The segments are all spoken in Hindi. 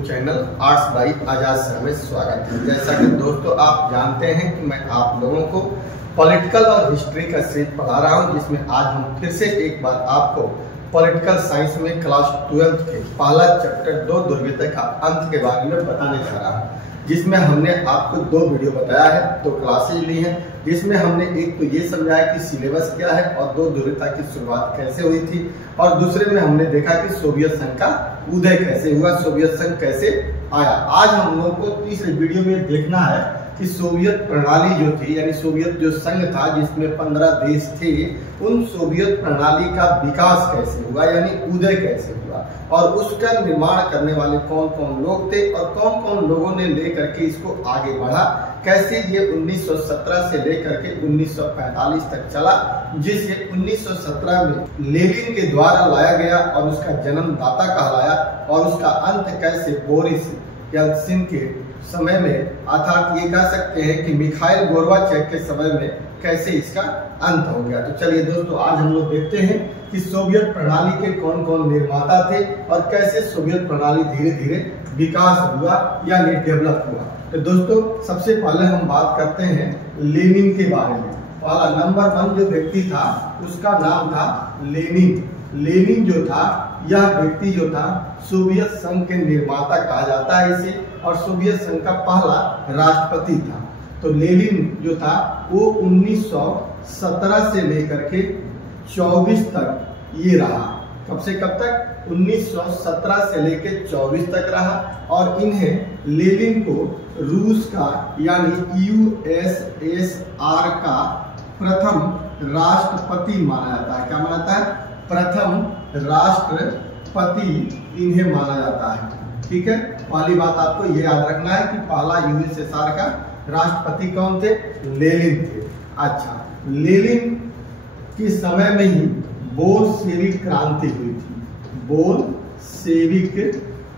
YouTube channel arts by Azad sir में स्वागत है। जैसा कि दोस्तों आप जानते हैं कि मैं आप लोगों को पॉलिटिकल और हिस्ट्री का सीरीज पढ़ा रहा हूं, जिसमें आज हम फिर से एक बार आपको पॉलिटिकल साइंस में क्लास 12 के पहला चैप्टर 2 दुर्वितय का अंत के बारे में बताने जा रहा हूं, जिसमें हमने आपको 2 वीडियो बताया है, 2 क्लासेज ली हैं, जिसमें हमने एक तो ये समझाया कि सिलेबस क्या है और 2 दुर्वितय की शुरुआत कैसे हुई थी, और दूसरे में हमने देखा कि सोवियत संघ का उदय कैसे हुआ, सोवियत संघ कैसे आया। आज हम लोगों को तीसरे वीडियो में देखना है कि सोवियत प्रणाली जो थी, यानी सोवियत जो संघ था जिसमें 15 देश थे, उन सोवियत प्रणाली का विकास कैसे हुआ, यानी उदय कैसे हुआ, और उसका निर्माण करने वाले कौन कौन लोग थे और कौन कौन लोगों ने लेकर के इसको आगे बढ़ा, कैसे ये 1917 से लेकर के 1945 तक चला, जिसे 1917 में लेनिन के द्वारा लाया गया और उसका जन्मदाता कहलाया, और उसका अंत कैसे बोरिस येल्त्सिन के समय में, अर्थात ये कह सकते हैं कि मिखाइल गोर्बाचेव के समय में कैसे इसका अंत हो गया। तो चलिए दोस्तों, आज हम लोग देखते हैं कि सोवियत प्रणाली के कौन कौन निर्माता थे और कैसे सोवियत प्रणाली धीरे धीरे विकास हुआ यानी डेवलप हुआ। तो दोस्तों, सबसे पहले हम बात करते हैं लेनिन के बारे में। पहला नंबर 1 जो व्यक्ति था उसका नाम था लेनिन। लेनिन जो था, यह व्यक्ति जो था सोवियत संघ के निर्माता कहा जाता है इसे, और सोवियत संघ का पहला राष्ट्रपति था। तो लेनिन जो था वो 1917 से लेकर के 24 तक ये रहा। कब से कब तक? 1917 से लेकर 24 तक रहा, और इन्हें लेनिन को रूस का यानी यूएसएसआर का प्रथम राष्ट्रपति माना जाता है। क्या माना जाता है? प्रथम राष्ट्रपति इन्हें माना जाता है। ठीक है, पहली बात आपको ये याद रखना है कि पहला यूएसएसआर का राष्ट्रपति कौन थे? लेनिन थे। अच्छा, लेनिन के समय में ही बोल्शेविक क्रांति हुई थी। बोल्शेविक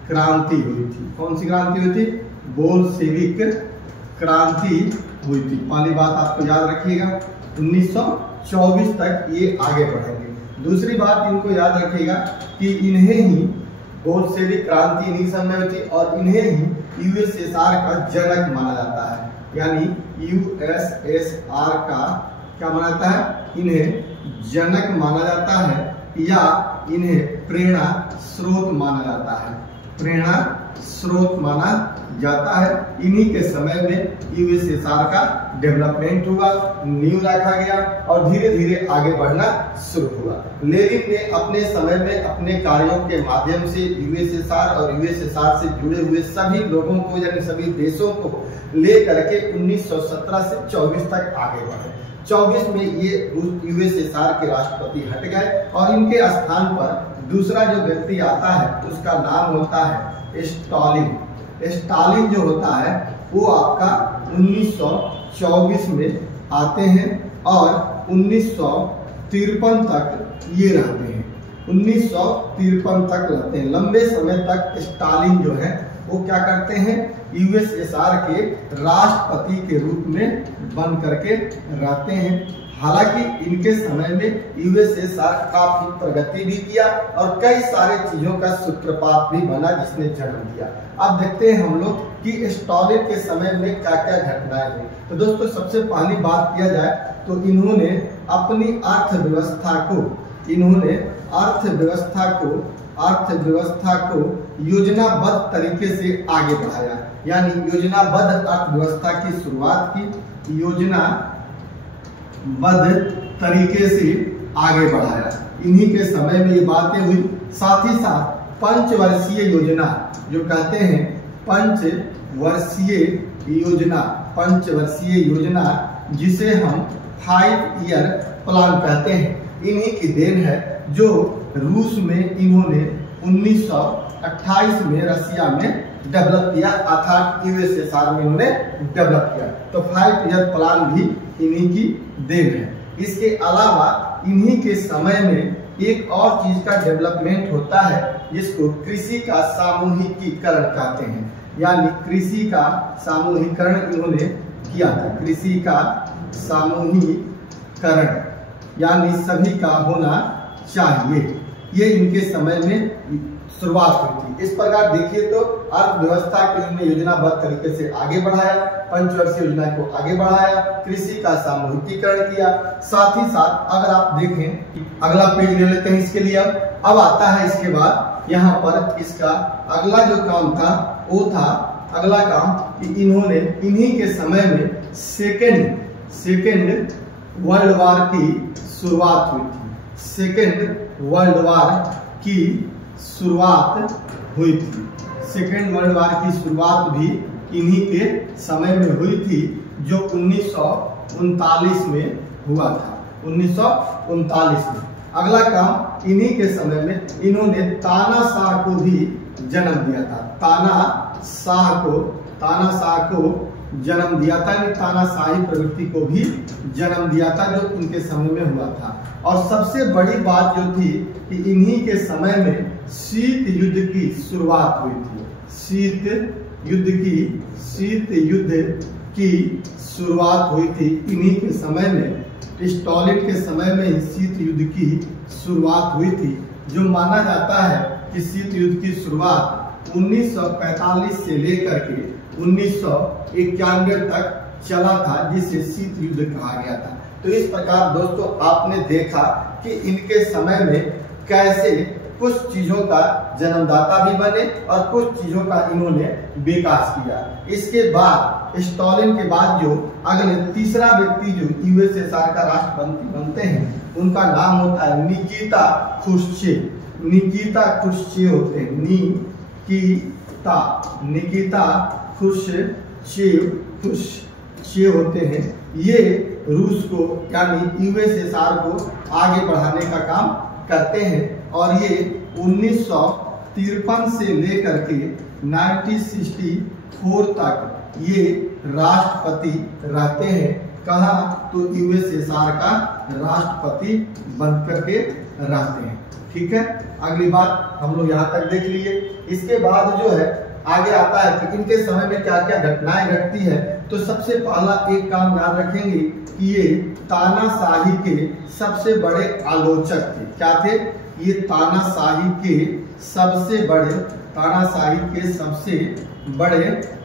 क्रांति हुई थी। कौन सी क्रांति हुई थी? बोल्शेविक क्रांति हुई थी। पहली बात आपको याद रखिएगा, 1924 तक ये आगे बढ़ेंगे। दूसरी बात इनको याद रखिएगा कि इन्हें ही बोल्शेविक क्रांति इन्हीं समय में थी, और इन्हें ही यूएसएसआर का जनक माना जाता है। यानी यूएसएसआर का क्या माना जाता है? इन्हें जनक माना जाता है, या इन्हें प्रेरणा स्रोत माना जाता है। प्रेरणा स्रोत माना जाता है। इन्हीं के समय में यूएसएसआर का डेवलपमेंट हुआ, नींव रखा गया और धीरे धीरे आगे बढ़ना शुरू हुआ। लेनिन ने अपने समय में अपने कार्यों के माध्यम से यूएसएसआर और यूएसएसआर से जुड़े हुए सभी लोगों को, यानी सभी देशों को ले करके 1917 से 24 तक आगे बढ़े। 24 में ये यूएसएसआर के राष्ट्रपति हट गए, और इनके स्थान पर दूसरा जो व्यक्ति आता है उसका नाम होता है स्टालिन। स्टालिन जो होता है वो आपका 1924 में आते हैं और 1953 तक ये रहते हैं। 1953 तक रहते हैं। लंबे समय तक स्टालिन जो है वो क्या करते हैं? यूएसएसआर के राष्ट्रपति के रूप में बन करके रहते हैं। हालांकि इनके समय में यूएसएसआर काफी प्रगति भी किया और कई सारे चीजों का सूत्रपात भी बना, जिसने जन्म दिया। अब देखते हैं हम लोग कि स्टालिन के समय में क्या क्या घटनाएं हुई। तो दोस्तों, सबसे पहली बात किया जाए तो इन्होंने अपनी अर्थव्यवस्था को योजनाबद्ध तरीके से आगे बढ़ाया, यानी योजनाबद्ध अर्थव्यवस्था की शुरुआत की, योजनाबद्ध तरीके से आगे बढ़ाया। इन्हीं के समय में ये बातें हुई। साथ ही साथ पंचवर्षीय योजना, जो कहते हैं पंचवर्षीय योजना, जिसे हम 5 ईयर प्लान कहते हैं, इन्हीं की देन है, जो रूस में इन्होंने 1928 में रसिया में डेवलप किया, अर्थात यूएसएसआर में इन्होंने डेवलप किया। तो 5 ईयर प्लान भी इन्हीं की देन है। इसके अलावा इन्हीं के समय में एक और चीज का डेवलपमेंट होता है, जिसको कृषि का सामूहिकीकरण कहते हैं, यानी कृषि का सामूहिकीकरण इन्होंने किया था। कृषि का सामूहिकीकरण यानी सभी का होना चाहिए, ये इनके समय में शुरुआत हुई थी। इस प्रकार देखिए तो अर्थव्यवस्था के लिए योजनाबद्ध तरीके से आगे बढ़ाया, पंचवर्षीय योजना को आगे बढ़ाया, कृषि का सामूहिकीकरण किया। साथ ही साथ अगर आप देखें, अगला पेज ले लेते हैं इसके लिए। अब आता है इसके बाद यहाँ पर इसका अगला जो काम था वो था, अगला काम कि इन्होंने इन्हीं के समय में सेकेंड वर्ल्ड वार की शुरुआत हुई थी। सेकेंड वर्ल्ड वार की शुरुआत हुई थी। सेकेंड वर्ल्ड वार की शुरुआत भी इन्हीं के समय में हुई थी, जो 1939 में हुआ था। 1939 में। अगला काम, इन्हीं के समय में इन्होंने तानाशाह को भी जन्म दिया था। तानाशाह को जन्म दिया था, तानाशाही प्रवृत्ति को भी जन्म दिया था, जो उनके समय में हुआ था। और सबसे बड़ी बात जो थी कि इन्हीं के समय में शीत युद्ध की शुरुआत हुई थी। शीत युद्ध की शुरुआत हुई थी इन्हीं के समय में। स्टालिन के समय में शीत युद्ध की शुरुआत हुई थी, जो माना जाता है कि शीत युद्ध की शुरुआत 1945 से लेकर के 1991 तक चला था, जिसे शीत युद्ध कहा गया था। तो इस प्रकार दोस्तों आपने देखा कि इनके समय में कैसे कुछ चीजों का जन्मदाता भी बने और कुछ चीजों का इन्होंने विकास किया। इसके बाद स्टालिन के बाद जो अगले तीसरा व्यक्ति जो यूएसएसआर का राष्ट्रपति बनते हैं, उनका नाम होता है निकिता क्रुश्चेव। निकिता क्रुश्चेव होते हैं, निकिता क्रुश्चेव होते हैं। ये रूस को यानी यूएसएसआर को आगे बढ़ाने का काम करते हैं, और ये 1953 से लेकर के 1964 तक ये राष्ट्रपति रहते हैं। कहाँ? तो यूएसएसआर का राष्ट्रपति बनकर के रहते हैं। ठीक है, अगली बात हम लोग यहाँ तक देख लिए। इसके बाद जो है आगे आता है कि इनके समय में क्या क्या घटनाएं घटती है। तो सबसे पहला एक काम याद रखेंगे कि ये तानाशाही के सबसे बड़े आलोचक थे। क्या थे? ये तानाशाही के सबसे बड़े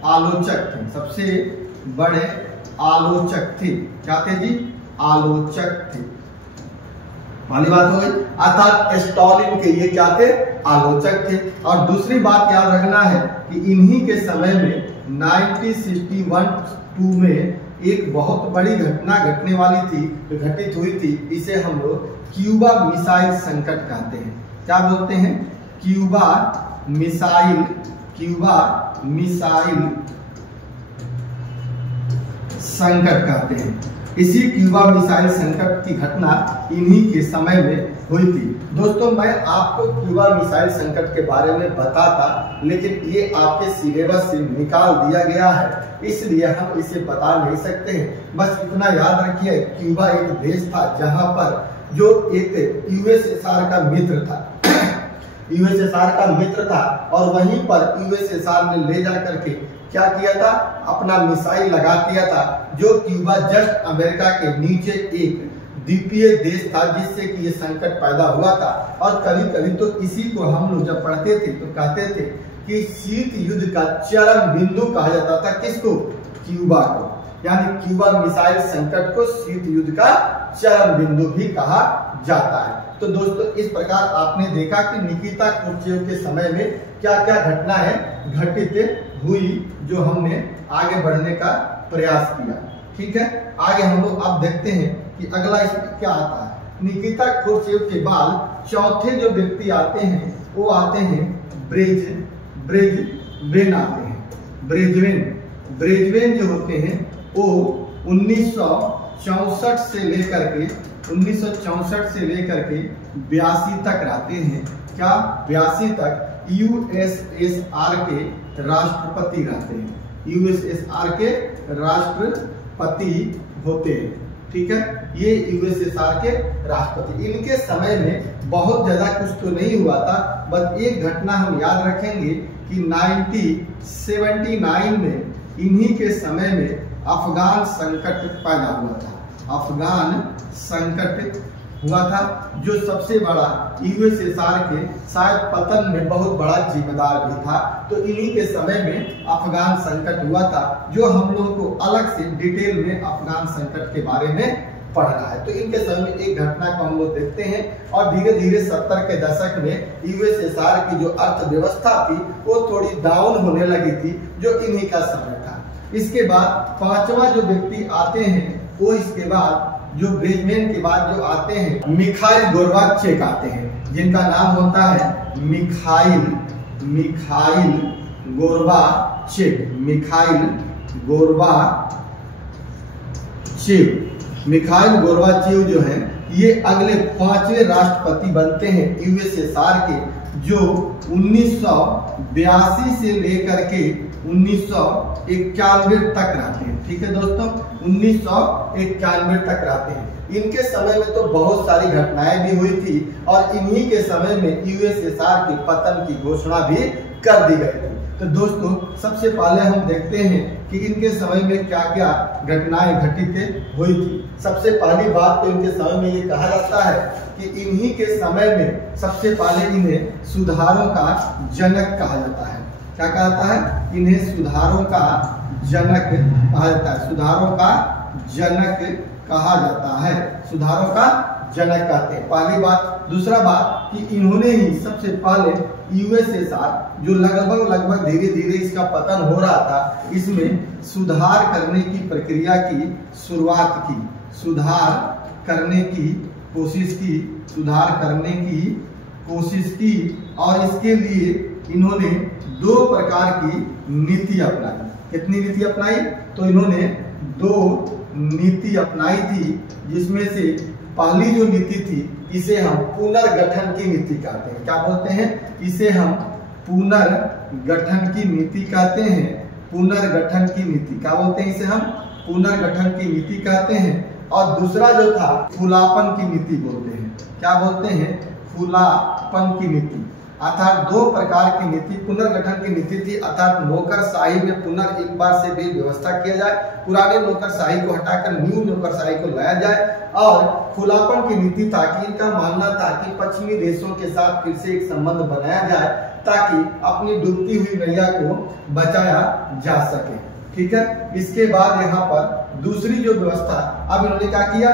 आलोचक थे। सबसे बड़े आलोचक थे। क्या थे जी? आलोचक थे। पहली बात हो गई। अर्थात स्टालिन के ये क्या थे? आलोचक थे। और दूसरी बात याद रखना है कि इन्हीं के समय में 1961-2 में एक बहुत बड़ी घटना घटने वाली थी, जो घटित हुई थी। इसे हम लोग क्यूबा मिसाइल संकट कहते हैं। क्या बोलते हैं? क्यूबा मिसाइल संकट कहते हैं। इसी क्यूबा मिसाइल संकट की घटना इन्हीं के समय में हुई थी। दोस्तों मैं आपको क्यूबा मिसाइल संकट के बारे में बताता, लेकिन ये आपके सिलेबस से निकाल दिया गया है, इसलिए हम इसे बता नहीं सकते हैं। बस इतना याद रखिए, क्यूबा एक देश था जहां पर जो एक यूएसएसआर का मित्र था, और वहीं पर यूएसएसआर ने ले जा करके क्या किया था? अपना मिसाइल लगा दिया था, जो क्यूबा जस्ट अमेरिका के नीचे एक द्वीपीय देश था, जिससे कि ये संकट पैदा हुआ था। और कभी कभी तो इसी को हम लोग जब पढ़ते थे तो कहते थे कि शीत युद्ध का चरम बिंदु कहा जाता था। किसको? क्यूबा को। यानी क्यूबा मिसाइल संकट को शीत युद्ध का चरम बिंदु भी कहा जाता है। तो दोस्तों इस प्रकार आपने देखा कि निकिता क्रुश्चेव के समय में क्या क्या घटनाएं घटित हुई, जो हमने आगे बढ़ने का प्रयास किया। ठीक है, आगे हम लोग अब देखते हैं कि अगला इसमें क्या आता है। निकिता क्रुश्चेव के बाद चौथे जो व्यक्ति आते हैं वो आते हैं ब्रेजवेन आते हैं। ब्रेजवेन जो होते हैं वो 1964 से लेकर के 82 तक रहते हैं। क्या? 82 तक यूएसएसआर के राष्ट्रपति रहते हैं। यूएसएसआर के राष्ट्रपति होते हैं। ठीक है, ये यूएसएसआर के राष्ट्रपति। इनके समय में बहुत ज्यादा कुछ तो नहीं हुआ था, बस एक घटना हम याद रखेंगे कि 1979 में इन्हीं के समय में अफगान संकट पैदा हुआ था। अफगान संकट हुआ था, जो सबसे बड़ा यूएसएसआर के शायद पतन में बहुत बड़ा जिम्मेदार भी था। तो इन्हीं के समय में अफगान संकट हुआ था, जो हम लोगों को अलग से डिटेल में अफगान संकट के बारे में पढ़ना है। तो इनके समय में एक घटना को हम लोग देखते हैं और धीरे धीरे 70 के दशक में यूएसएसआर की जो अर्थव्यवस्था थी वो थोड़ी डाउन होने लगी थी, जो इन्हीं का समय था। इसके बाद पांचवा जो व्यक्ति आते हैं वो इसके बाद जो ब्रेजमैन के बाद जो आते हैं मिखाइल गोर्बाचेव आते हैं, जिनका नाम होता है मिखाइल गोर्बाचेव। मिखाइल गोर्बाचेव जो है ये अगले 5वें राष्ट्रपति बनते हैं यूएसएसआर के, जो 1982 से लेकर के 1991 तक रहते हैं। ठीक है दोस्तों, 1991 तक रहते हैं। इनके समय में तो बहुत सारी घटनाएं भी हुई थी और इन्हीं के समय में यूएसएसआर के पतन की घोषणा भी कर दी गई थी। तो दोस्तों सबसे पहले हम देखते हैं कि इनके समय में क्या क्या घटनाएं घटित हुई थी। सबसे पहली बात तो इनके समय में ये कहा जाता है कि इन्हीं के समय में सबसे पहले इन्हें सुधारों का जनक कहा जाता है। क्या कहा जाता है? इन्हें सुधारों का जनक कहा जाता है। सुधारों का जनक कहा जाता है। सुधारों का जनक कहते हैं, पहली बात। दूसरा बात कि इन्होंने ही सबसे पहले यूएसएसआर जो लगभग धीरे धीरे इसका पतन हो रहा था, इसमें सुधार करने की प्रक्रिया की शुरुआत की, सुधार करने की कोशिश की और इसके लिए इन्होंने 2 प्रकार की नीति अपनाई। कितनी नीति अपनाई? तो इन्होंने 2 नीति अपनाई थी, जिसमें से पहली जो नीति थी इसे हम पुनर्गठन की नीति कहते हैं। क्या बोलते हैं? इसे हम पुनर्गठन की नीति कहते हैं। पुनर्गठन की नीति क्या बोलते हैं? इसे हम पुनर्गठन की नीति कहते हैं। और दूसरा जो था खुलापन की नीति बोलते हैं। क्या बोलते हैं? खुलापन की नीति। अर्थात 2 प्रकार की नीति पुनर्गठन की नीति थी, अर्थात नौकरशाही में पुनः एक बार से भी व्यवस्था किया जाए, पुराने नौकरशाही को हटाकर न्यू नौकरशाही को लाया जाए। और खुलापन की नीति था कि इनका मानना था कि पश्चिमी देशों के साथ फिर से एक संबंध बनाया जाए ताकि अपनी डूबती हुई नैया को बचाया जा सके। ठीक है, इसके बाद यहाँ पर दूसरी जो व्यवस्था अब इन्होंने क्या किया?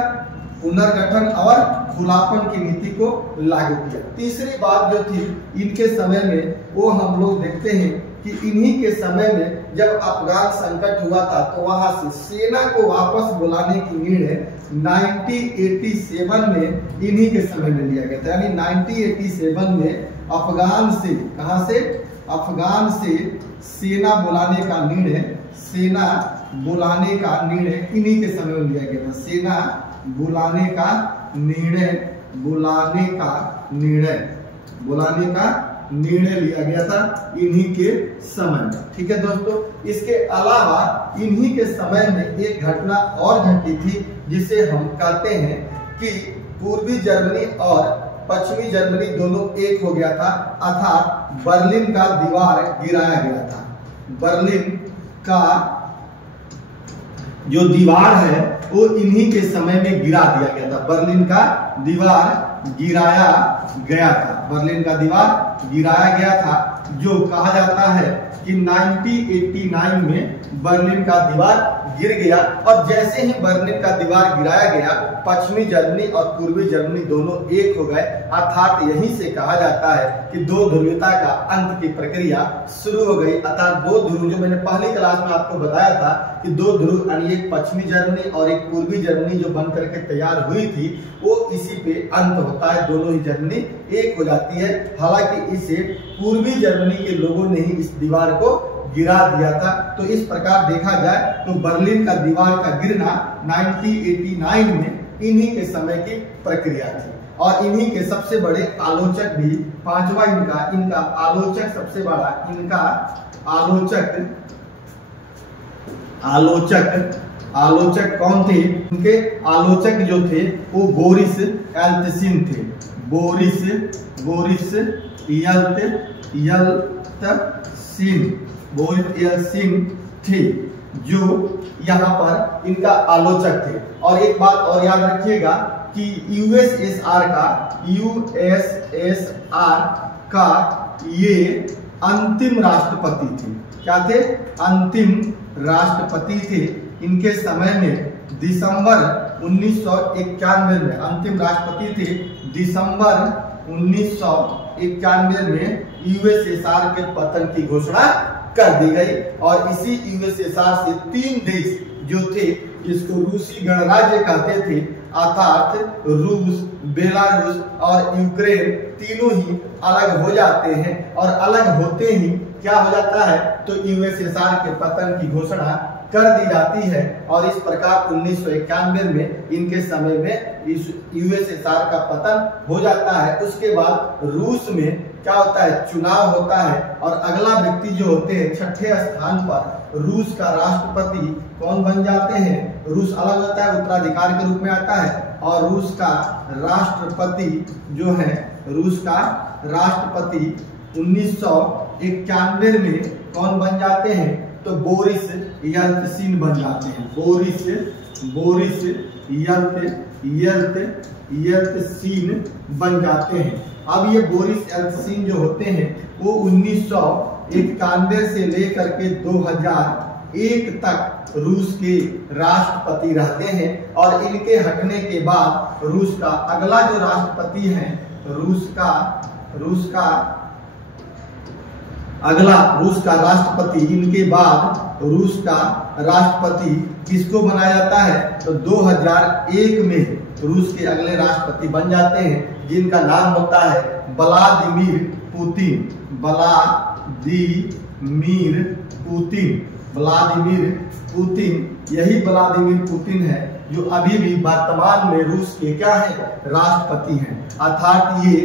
पुनर्गठन और खुलापन की नीति को लागू किया। तीसरी बात जो थी इनके समय में वो हम लोग देखते हैं कि इन्हीं के समय में जब अफगान संकट हुआ था तो वहां से सेना को वापस बुलाने की निर्णय 1987 में इन्हीं के समय में लिया गया था। यानी 1987 में अफगान से, कहां से? अफगान से सेना बुलाने का निर्णय इन्हीं के समय में लिया गया था। सेना बुलाने का निर्णय लिया गया था इन्हीं के समय में। ठीक है दोस्तों, इसके अलावा इन्हीं के समय में एक घटना और घटी थी जिसे हम कहते हैं कि पूर्वी जर्मनी और पश्चिमी जर्मनी दोनों एक हो गया था, अर्थात बर्लिन का दीवार गिराया गया था। बर्लिन का जो दीवार है वो इन्हीं के समय में गिरा दिया गया था। बर्लिन का दीवार गिराया गया था। बर्लिन का दीवार गिराया गया था, जो कहा जाता है कि 1989 में बर्लिन का दीवार गिर गया। और जैसे ही बर्लिन का दीवार गिराया गया, पश्चिमी जर्मनी और पूर्वी जर्मनी दोनों एक हो गए। अर्थात यहीं से कहा जाता है कि 2 ध्रुवीयता का अंत की प्रक्रिया शुरू हो गई। अर्थात 2 ध्रुव, जो मैंने पहली क्लास में आपको बताया था कि 2 ध्रुव यानी एक पश्चिमी जर्मनी और एक पूर्वी जर्मनी जो बन करके तैयार हुई थी, वो इसी पे अंत होता है। दोनों ही जर्मनी एक हो जाती है। हालांकि इसे पूर्वी जर्मनी के लोगों ने ही इस दीवार को गिरा दिया था। तो इस प्रकार देखा जाए तो बर्लिन का दीवार का गिरना 1989 में इन्हीं के समय की प्रक्रिया थी। और इन्हीं के सबसे बड़े आलोचक भी, पांचवा इनका आलोचक, सबसे बड़ा इनका आलोचक कौन थे? उनके आलोचक जो थे वो बोरिस येल्त्सिन थे। बोरिस येल्त्सिन थे, जो यहाँ पर इनका आलोचक थे। और एक बात और याद रखिएगा कि यूएसएसआर का ये अंतिम राष्ट्रपति थे। क्या थे? अंतिम राष्ट्रपति थे। इनके समय में दिसंबर 1991 में अंतिम राष्ट्रपति थे। दिसंबर 1991 में यूएसएसआर के पतन की घोषणा कर दी गई और इसी यूएसएसआर से 3 देश जो थे जिसको रूसी गणराज्य कहते थे, अर्थात रूस, बेलारूस और यूक्रेन, तीनों ही अलग हो जाते हैं और अलग होते ही क्या हो जाता है, तो यूएसएसआर के पतन की घोषणा कर दी जाती है। और इस प्रकार 1991 में इनके समय में इस यूएसएसआर का पतन हो जाता है। उसके बाद रूस में क्या होता है, चुनाव होता है और अगला व्यक्ति जो होते हैं 6ठे स्थान पर रूस का राष्ट्रपति कौन बन जाते हैं, रूस अलग होता है, उत्तराधिकारी के रूप में आता है और रूस का राष्ट्रपति जो है, रूस का राष्ट्रपति 1991 में कौन बन जाते हैं, तो बोरिस येल्त्सिन बन जाते हैं। बोरिस येल्त्सिन बन जाते हैं। अब ये बोरिस येल्त्सिन जो होते हैं वो 1991 से लेकर के 2001 तक रूस के राष्ट्रपति रहते हैं और इनके हटने के बाद रूस का अगला जो राष्ट्रपति है, रूस का राष्ट्रपति, इनके बाद रूस का राष्ट्रपति किसको बनाया जाता है, तो 2001 में रूस के अगले राष्ट्रपति बन जाते हैं जिनका नाम होता है व्लादिमीर पुतिन। व्लादिमीर पुतिन, यही व्लादिमीर पुतिन है जो अभी भी वर्तमान में रूस के क्या है, राष्ट्रपति हैं। अर्थात ये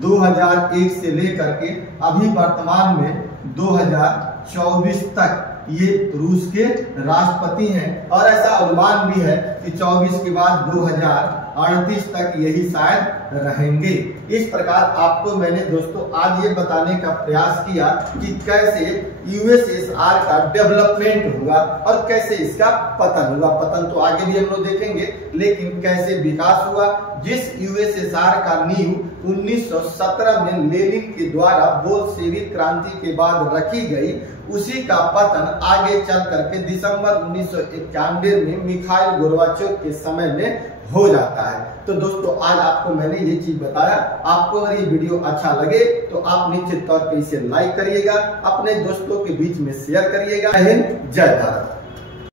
2001 से लेकर के अभी वर्तमान में 2024 तक ये रूस के राष्ट्रपति हैं और ऐसा अनुमान भी है कि 24 के बाद 2038 तक यही शायद रहेंगे। इस प्रकार आपको मैंने दोस्तों आज ये बताने का प्रयास किया कि कैसे यूएसएसआर का डेवलपमेंट हुआ और कैसे इसका पतन हुआ। पतन तो आगे भी हम लोग देखेंगे, लेकिन कैसे विकास हुआ। जिस यूएसएसआर का नींव 1917 में लेनिन के द्वारा बोल्शेविक क्रांति के बाद रखी गई, उसी का पतन आगे चल करके दिसंबर 1991 में मिखाइल गोर्बाचोव के समय में हो जाता है। तो दोस्तों आज आपको मैंने ये चीज बताया। आपको अगर ये वीडियो अच्छा लगे तो आप निश्चित तौर पे इसे लाइक करिएगा, अपने दोस्तों के बीच में शेयर करिएगा। जय हिंद, जय भारत।